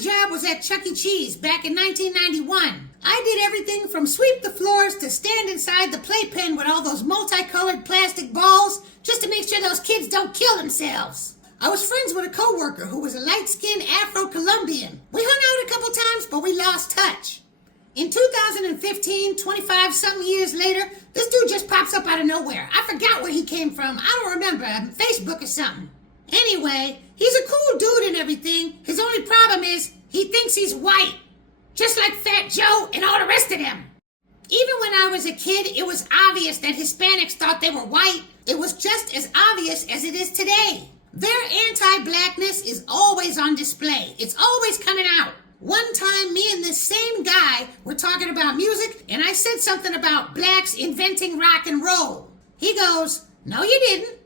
first job was at Chuck E. Cheese back in 1991. I did everything from sweep the floors to stand inside the playpen with all those multicolored plastic balls just to make sure those kids don't kill themselves. I was friends with a coworker who was a light-skinned Afro-Colombian. We hung out a couple times, but we lost touch. In 2015, 25-something years later, this dude just pops up out of nowhere. I forgot where he came from. I don't remember. Facebook or something. Anyway, he's a cool dude and everything. His only problem is he thinks he's white. Just like Fat Joe and all the rest of them. Even when I was a kid, it was obvious that Hispanics thought they were white. It was just as obvious as it is today. Their anti-blackness is always on display. It's always coming out. One time, me and this same guy were talking about music, and I said something about blacks inventing rock and roll. He goes, "No, you didn't."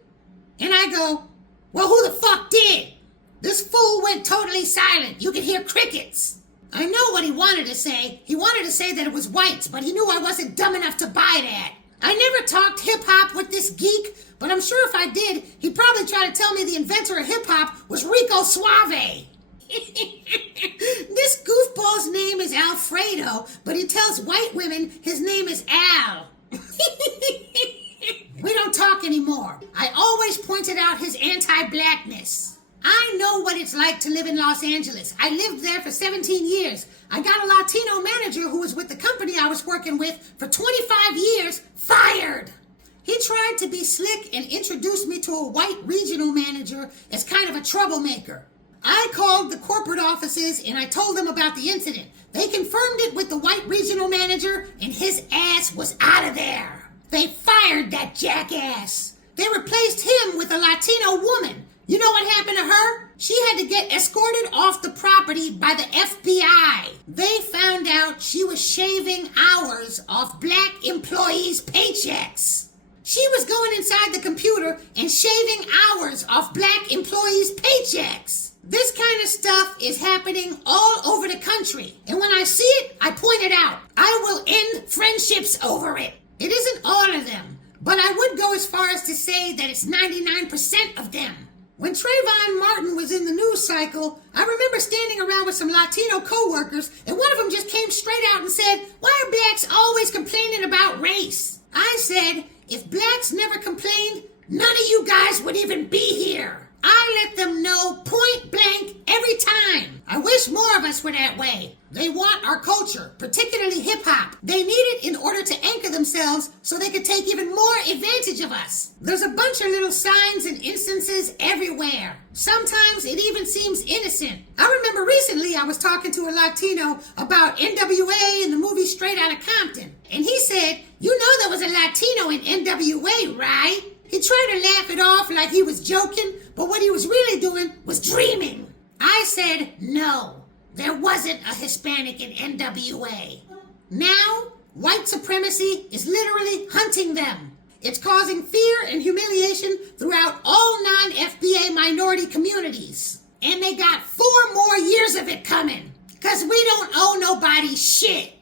And I go, "Well, who the fuck did?" This fool went totally silent. You could hear crickets. I know what he wanted to say. He wanted to say that it was whites, but he knew I wasn't dumb enough to buy that. I never talked hip-hop with this geek, but I'm sure if I did, he'd probably try to tell me the inventor of hip-hop was Rico Suave. This goofball's name is Alfredo, but he tells white women his name is Al. We don't talk anymore. I always pointed out his anti-blackness. I know what it's like to live in Los Angeles. I lived there for 17 years. I got a Latino manager who was with the company I was working with for 25 years, fired. He tried to be slick and introduced me to a white regional manager as kind of a troublemaker. I called the corporate offices and I told them about the incident. They confirmed it with the white regional manager and his ass was out of there. They fired that jackass. They replaced him with a Latino woman. You know what happened to her? She had to get escorted off the property by the FBI. They found out she was shaving hours off black employees' paychecks. She was going inside the computer and shaving hours off black employees' paychecks. This kind of stuff is happening all over the country. And when I see it, I point it out. I will end friendships over it. It isn't all of them, but I would go as far as to say that it's 99% of them. When Trayvon Martin was in the news cycle, I remember standing around with some Latino co-workers, and one of them just came straight out and said, "Why are blacks always complaining about race?" I said, if blacks never complained, none of you guys would even be here. I let them know point blank every time. I wish more of us were that way. They want our culture, particularly hip-hop. They need it in order to anchor themselves so they could take even more advantage of us. There's a bunch of little signs and instances everywhere. Sometimes it even seems innocent. I remember recently I was talking to a Latino about NWA and the movie Straight Outta Compton. And he said, "You know there was a Latino in NWA, right?" He tried to laugh it off like he was joking, but what he was really doing was dreaming. I said, no, there wasn't a Hispanic in NWA. Now, white supremacy is literally hunting them. It's causing fear and humiliation throughout all non-FBA minority communities. And they got 4 more years of it coming, because we don't owe nobody shit.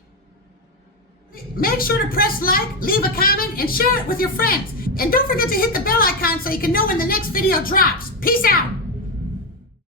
Make sure to press like, leave a comment, and share it with your friends. And don't forget to hit the bell icon so you can know when the next video drops. Peace out.